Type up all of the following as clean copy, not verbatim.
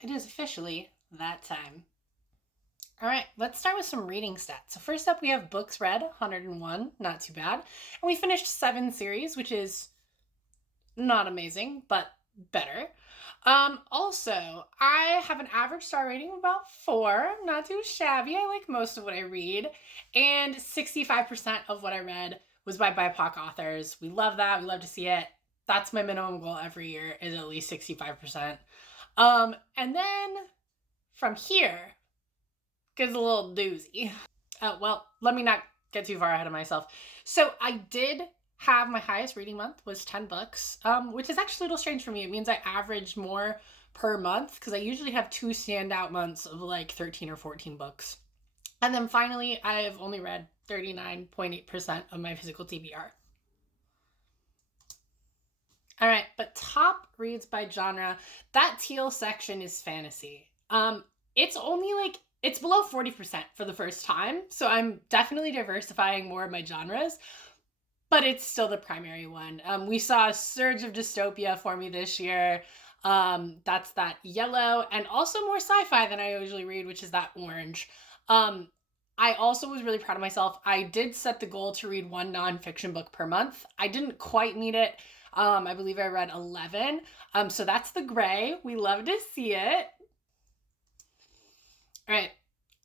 It is officially that time. All right, let's start with some reading stats. So, first up, we have books read 101, not too bad. And we finished 7 series, which is not amazing, but better. Also, I have an average star rating of about 4, not too shabby. I like most of what I read. And 65% of what I read was by BIPOC authors. We love that. We love to see it. That's my minimum goal every year, is at least 65%. And then from here gets a little doozy. Well, let me not get too far ahead of myself. So I did have my highest reading month was 10 books, which is actually a little strange for me. It means I average more per month because I usually have 2 standout months of like 13 or 14 books. And then finally, I've only read 39.8% of my physical TBR. All right, but top reads by genre. That teal section is fantasy. It's only like it's below 40% for the first time, so I'm definitely diversifying more of my genres, but it's still the primary one. We saw a surge of dystopia for me this year. That's that yellow, and also more sci-fi than I usually read, which is that orange. I also was really proud of myself. I did set the goal to read one nonfiction book per month. I didn't quite meet it. I believe I read 11. So that's the gray. We love to see it. All right,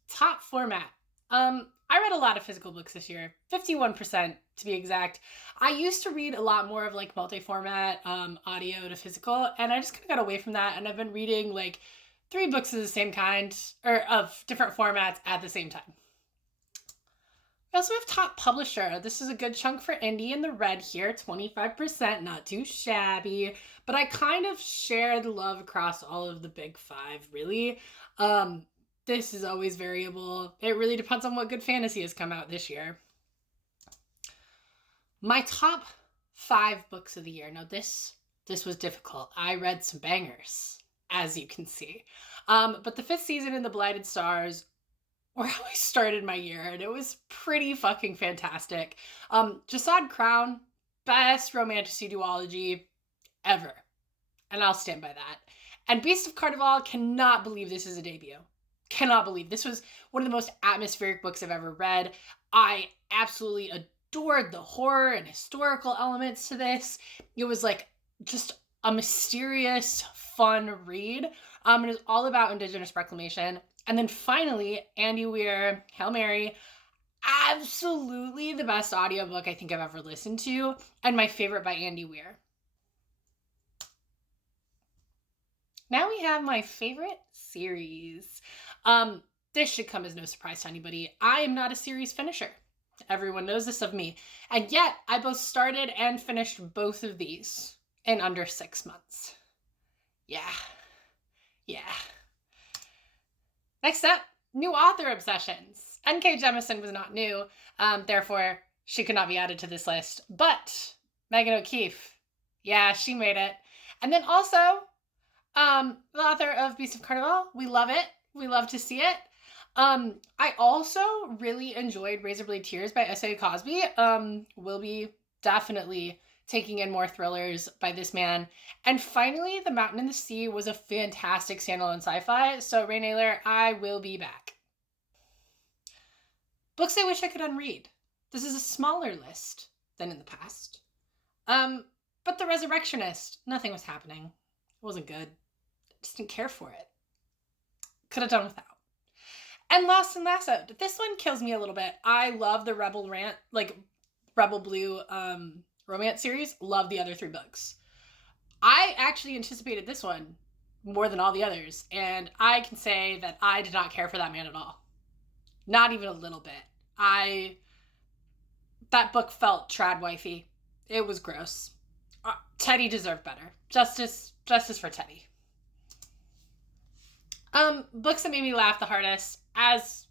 top format. I read a lot of physical books this year, 51% to be exact. I used to read a lot more of like multi-format, audio to physical, and I just kind of got away from that. And I've been reading like 3 books of the same kind or of different formats at the same time. We also have top publisher. This is a good chunk for indie in the red here, 25%, not too shabby. But I kind of share the love across all of the big 5, really. This is always variable. It really depends on what good fantasy has come out this year. My top 5 books of the year. Now this was difficult. I read some bangers, as you can see. But the 5th season in The Blighted Stars where I started my year, and it was pretty fucking fantastic. Jasad Crown, best romantasy duology ever. And I'll stand by that. And Beast of Carnival, cannot believe this is a debut. Cannot believe. This was one of the most atmospheric books I've ever read. I absolutely adored the horror and historical elements to this. It was like just a mysterious, fun read. It is all about Indigenous reclamation. And then finally, Andy Weir, Hail Mary, absolutely the best audiobook I think I've ever listened to, and my favorite by Andy Weir. Now we have my favorite series. This should come as no surprise to anybody. I am not a series finisher. Everyone knows this of me. And yet, I both started and finished both of these in under 6 months. Yeah. Next up, new author obsessions. N.K. Jemisin was not new, therefore she could not be added to this list. But Megan O'Keefe, yeah, she made it. And then also, the author of Beast of Carnival, we love it. We love to see it. I also really enjoyed Razorblade Tears by S.A. Cosby. Will be definitely taking in more thrillers by this man. And finally, The Mountain and the Sea was a fantastic standalone sci-fi. So Ray Naylor, I will be back. Books I wish I could unread. This is a smaller list than in the past. But The Resurrectionist, nothing was happening. It wasn't good. I just didn't care for it. Could have done without. And Lost and Lassoed. This one kills me a little bit. I love the Rebel Blue romance series. Love the other 3 books. I actually anticipated this one more than all the others, and I can say that I did not care for that man at all. Not even a little bit. That book felt trad wifey. It was gross. Teddy deserved better. Justice for Teddy. Books that made me laugh the hardest, as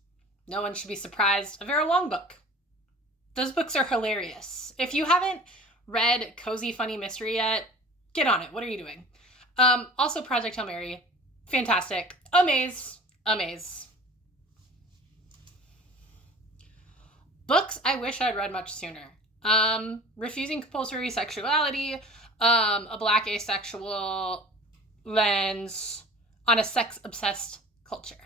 no one should be surprised, a Vera Wong book. Those books are hilarious. If you haven't read Cozy Funny Mystery yet, get on it. What are you doing? Also Project Hail Mary, fantastic. Amaze. Books I wish I'd read much sooner. Refusing Compulsory Sexuality, A Black Asexual Lens, on a sex-obsessed culture.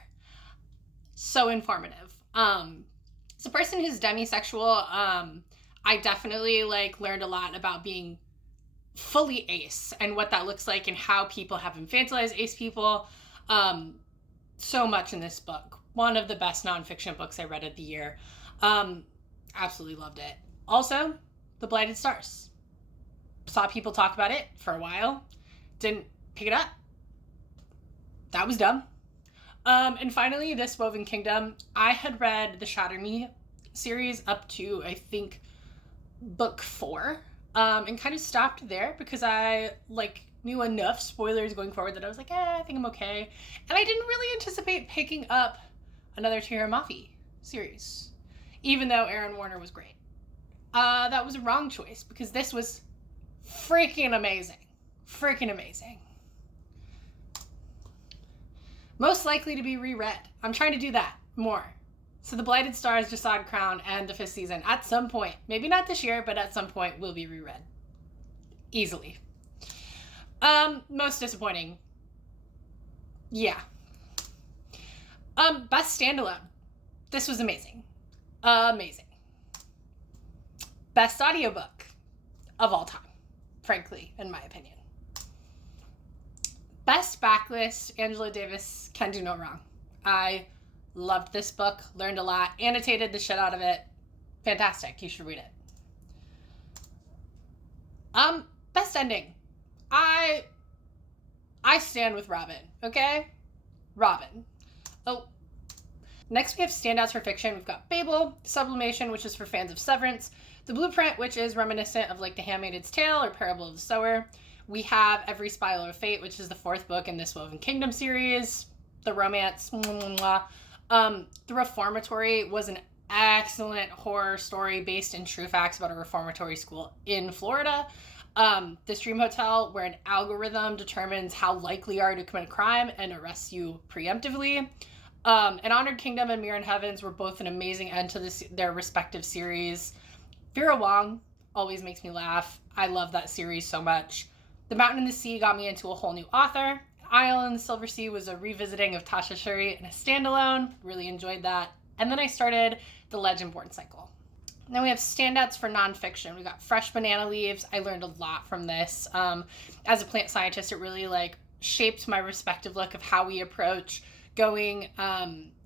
So informative. As a person who's demisexual, I definitely like learned a lot about being fully ace and what that looks like and how people have infantilized ace people. So much in this book. One of the best nonfiction books I read of the year. Absolutely loved it. Also, The Blighted Stars. Saw people talk about it for a while. Didn't pick it up. That was dumb. And finally, This Woven Kingdom. I had read the Shatter Me series up to, I think, book 4. And kind of stopped there because I knew enough spoilers going forward that I was like, I think I'm okay. And I didn't really anticipate picking up another Tahereh Mafi series, even though Aaron Warner was great. That was a wrong choice because this was freaking amazing. Freaking amazing. Most likely to be reread. I'm trying to do that more. So The Blighted Stars, Jihad Crown, and the 5th season at some point, maybe not this year, but at some point will be reread. Easily. Most disappointing. Yeah. Best standalone. This was amazing. Amazing. Best audiobook of all time, frankly, in my opinion. Best backlist, Angela Davis can do no wrong. I loved this book, learned a lot, annotated the shit out of it. Fantastic. You should read it. Best ending. I stand with Robin, okay? Robin. Oh. Next we have standouts for fiction. We've got Babel, Sublimation, which is for fans of Severance, The Blueprint, which is reminiscent of like The Handmaid's Tale or Parable of the Sower. We have Every Spiral of Fate, which is the 4th book in this Woven Kingdom series. The romance. The Reformatory was an excellent horror story based in true facts about a reformatory school in Florida. This Dream Hotel, where an algorithm determines how likely you are to commit a crime and arrests you preemptively. And Honored Kingdom and Mirror in Heavens were both an amazing end to their respective series. Vera Wong always makes me laugh. I love that series so much. The Mountain and the Sea got me into a whole new author. Isle in the Silver Sea was a revisiting of Tasha Shuri in a standalone. Really enjoyed that. And then I started the Legendborn cycle. Then we have standouts for nonfiction. We got Fresh Banana Leaves. I learned a lot from this. As a plant scientist, it really shaped my respective look of how we approach going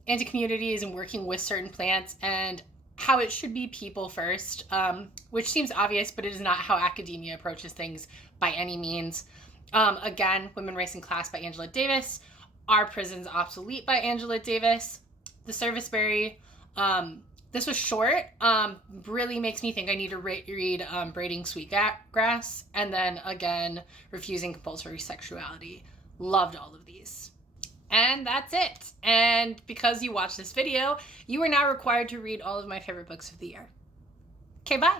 into communities and working with certain plants and how it should be people first, which seems obvious, but it is not how academia approaches things by any means. Again, Women, Race, and Class by Angela Davis. Are Prisons Obsolete by Angela Davis. The Serviceberry. This was short. Really makes me think I need to read Braiding Sweetgrass. And then again, Refusing Compulsory Sexuality. Loved all of these. And that's it. And because you watched this video, you are now required to read all of my favorite books of the year. Okay, bye.